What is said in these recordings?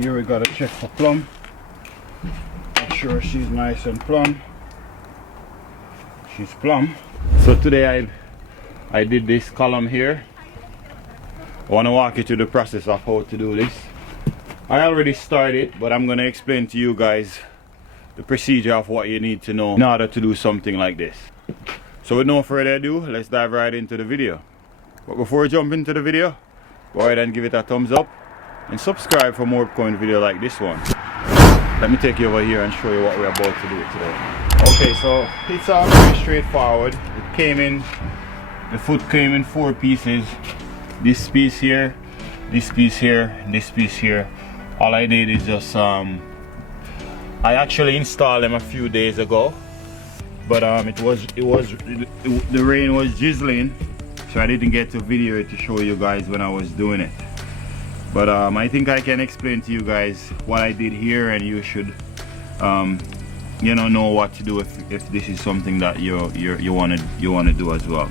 here we gotta check for plumb. Make sure she's nice and plumb. She's plumb. So today I did this column here. I want to walk you through the process of how to do this. I already started, but I'm going to explain to you guys the procedure of what you need to know in order to do something like this. So with no further ado, let's dive right into the video. But before we jump into the video, go ahead and give it a thumbs up and subscribe for more upcoming videos like this one. Let me take you over here and show you what we're about to do today. Okay, so it's all very straightforward. It came in, the foot came in 4 pieces. This piece here, this piece here, and this piece here. All I did is just I actually installed them a few days ago, but the rain was drizzling, so I didn't get to video it to show you guys when I was doing it. But I think I can explain to you guys what I did here, and you should you know what to do if this is something that you want to do as well.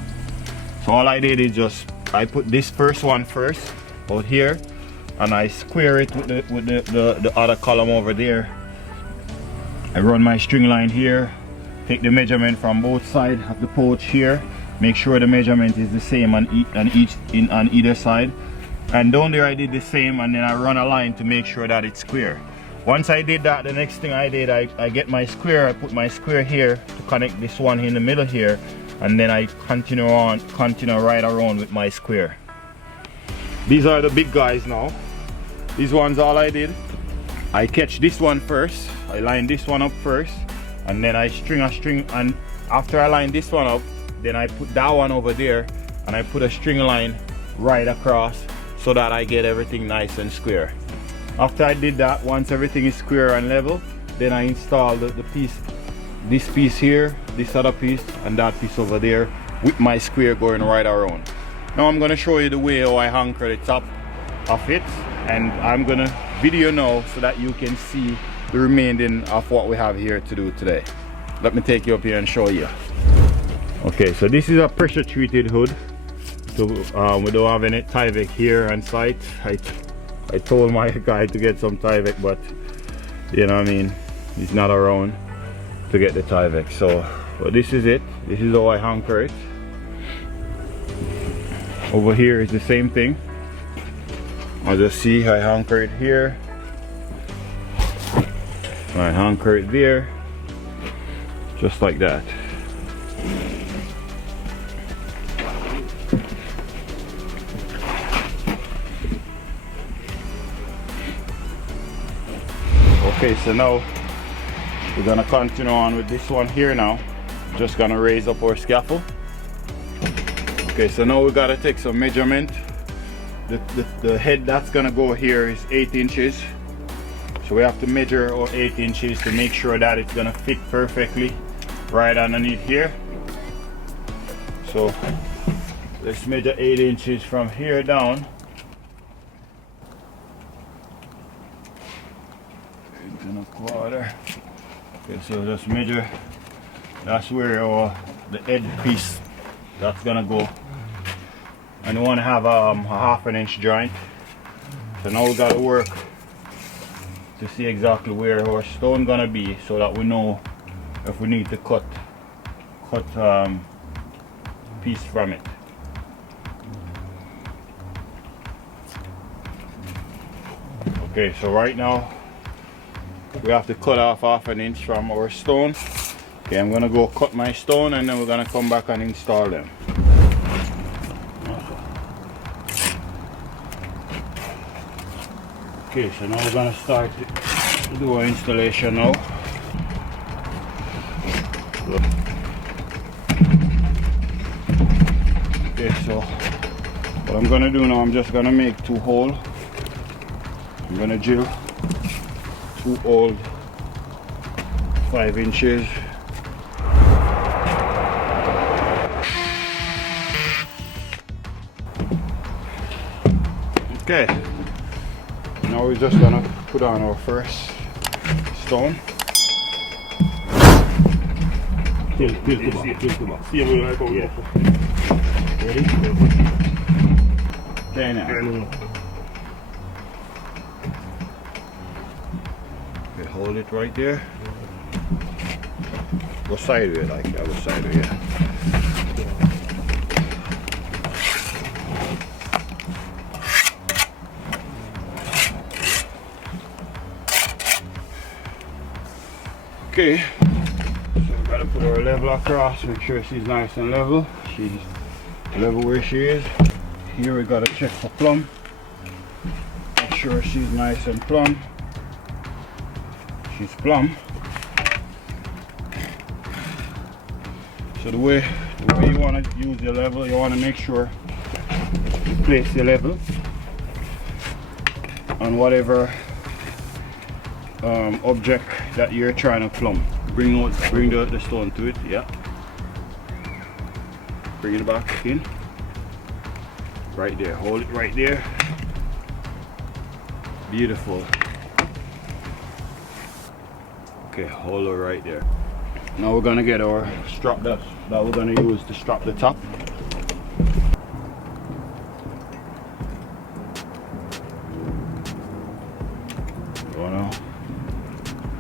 So all I did is just I put this first one first out here, and I square it with the other column over there. I run my string line here, take the measurement from both sides of the pouch here, make sure the measurement is the same on either side, and down there I did the same, and then I run a line to make sure that it's square. Once I did that, the next thing I did, I get my square, I put my square here to connect this one in the middle here, and then I continue right around with my square. These are the big guys now. These ones, all I did, I catch this one first, I line this one up first, and then I string a string, and after I line this one up, then I put that one over there, and I put a string line right across so that I get everything nice and square. After I did that, once everything is square and level, then I install the piece, this piece here, this other piece, and that piece over there with my square going right around. Now I'm going to show you the way how I anchor the top of it, and I'm going to video now so that you can see the remaining of what we have here to do today. Let me take you up here and show you. Okay, so this is a pressure treated hood. So we don't have any Tyvek here on site. I told my guy to get some Tyvek, but you know what I mean, he's not around to get the Tyvek. So well, this is it. This is how I anchor it. Over here is the same thing. I'll just see I anchor it here. I anchor it there, just like that. Okay, so now we're gonna continue on with this one here now. Just gonna raise up our scaffold. Okay, so now we gotta take some measurement. The head that's gonna go here is 8 inches. So we have to measure our 8 inches to make sure that it's gonna fit perfectly right underneath here. So let's measure 8 inches from here down. And a quarter. Okay, so just measure. That's where the head piece that's gonna go, and we want to have a 1/2 inch joint. So now we got to work to see exactly where our stone gonna be, so that we know if we need to cut piece from it. Okay, so right now we have to cut off 1/2 inch from our stone. Okay, I'm gonna go cut my stone, and then we're gonna come back and install them. Okay, so now we're gonna start to do our installation now. Okay, so what I'm gonna do now, I'm just gonna make 2 holes. I'm gonna drill 2 holes, 5 inches. Okay, now we're just gonna put on our first stone. Till tillbaka. Se hur det kommer. Yeah. Ready? Okay now. hold it right there. Go sideways, like I go sideways, yeah. Okay, so we gotta put her level across, make sure she's nice and level. She's level where she is. Here we gotta check for plumb. Make sure she's nice and plumb. She's plumb. So the way you want to use your level, you want to make sure you place your level on whatever object that you're trying to plumb. Bring the stone to it, yeah. Bring it back in. Right there, hold it right there. Beautiful. Okay, hold it right there. Now we're gonna get our strap that we're gonna use to strap the top. Oh no.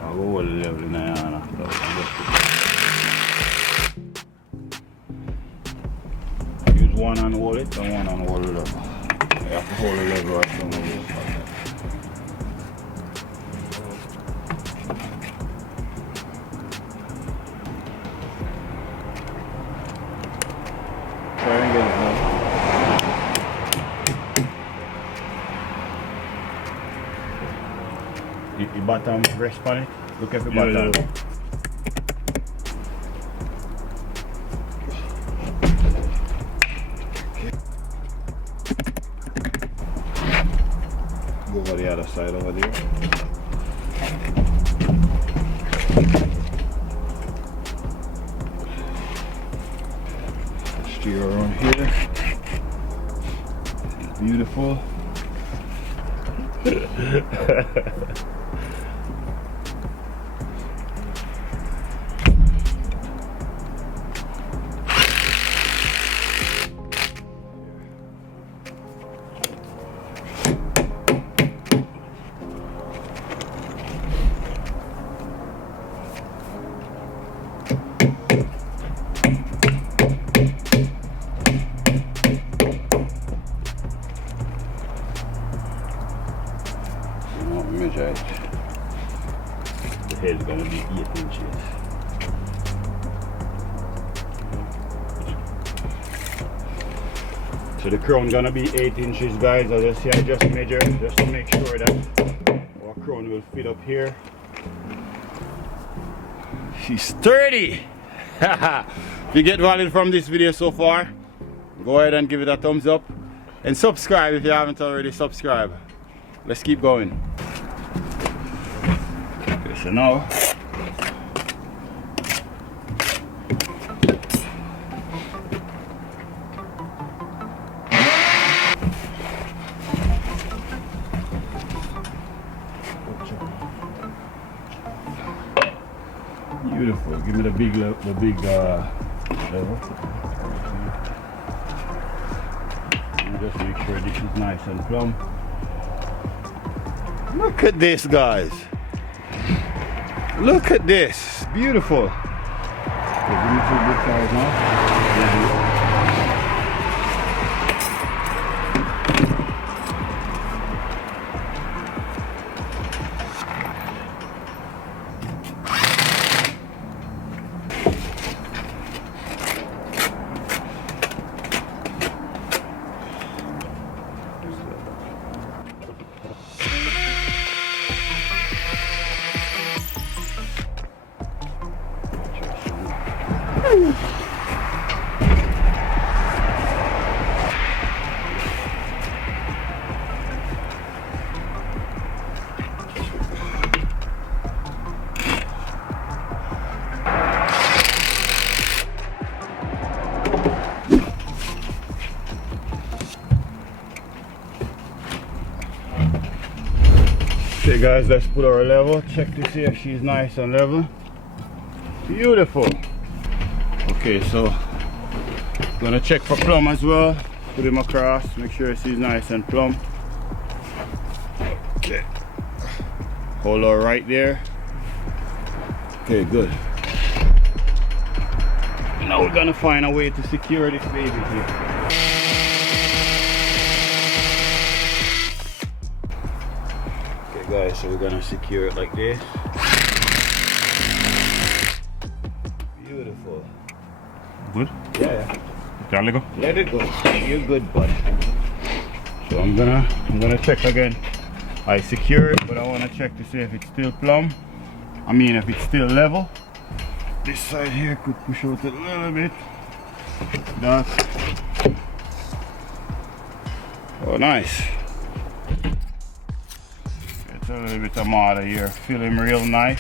I'll go with the level in there use one and hold it and one and hold it up. You have to hold the level right from the the bottom rest on it. Look at the bottom. Yeah. Go over the other side over there. Steer around here. It's beautiful. Measure it. The head is going to be 8 inches. So the crown is going to be 8 inches, guys. As you see, I just measure just to make sure that our crown will fit up here. She's sturdy. If you get value from this video so far, go ahead and give it a thumbs up and subscribe if you haven't already subscribed. Let's keep going. Okay, so now beautiful. Give me the big level. And just make sure this is nice and plumb. Look at this, guys. Look at this. Beautiful. Okay, give me 2 good sides now. Okay guys, let's put our level, check to see if she's nice and level. Beautiful. Okay, so gonna check for plumb as well. Put him across, make sure she's nice and plumb. Okay, hold her right there. Okay, good. Now we're gonna find a way to secure this baby here. Okay guys, so we're gonna secure it like this. Beautiful. Good? Yeah. Can I go? Let it go. You're good, bud. So I'm gonna check again. I secure it, but I wanna check to see if it's still plumb. I mean if it's still level. This side here could push out a little bit. That. Oh, nice. It's a little bit of mortar here. Feel him real nice.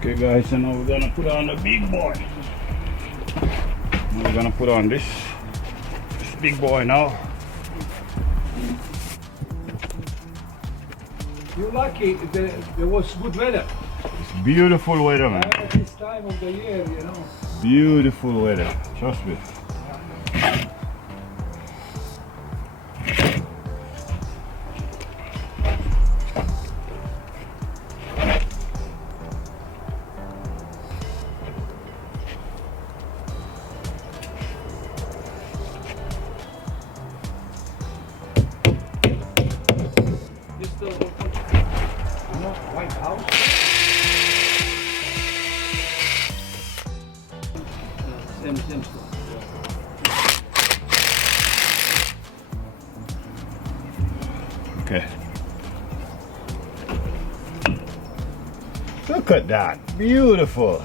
Okay guys, so now we're gonna put on the big boy. Now we're gonna put on this big boy now. You're lucky there was good weather. It's beautiful weather, man. At this time of the year, you know. Beautiful weather, trust me. This the White House. Same stuff. Okay. Look at that, beautiful.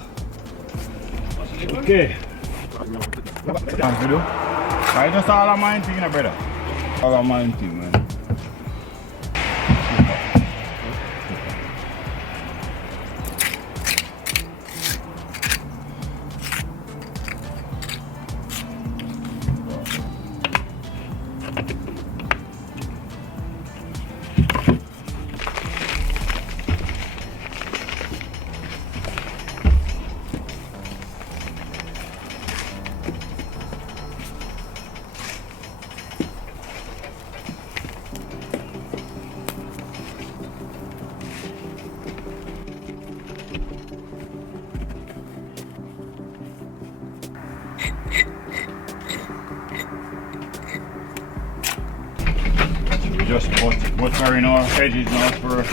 Okay. Time to do? Right, that's all of mine thing, brother. All of mine thing, man. We just buttering our edges now for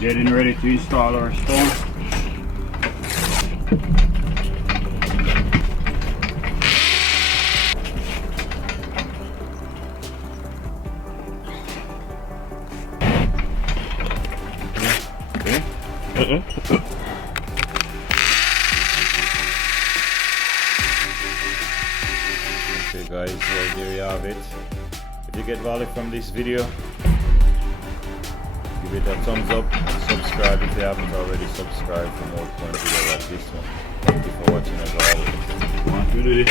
getting ready to install our stone. Okay. Okay guys, well there you have it. If you get value from this video, give it a thumbs up, subscribe if you haven't already subscribed for more content like this one. Thank you for watching as always. Want to do this?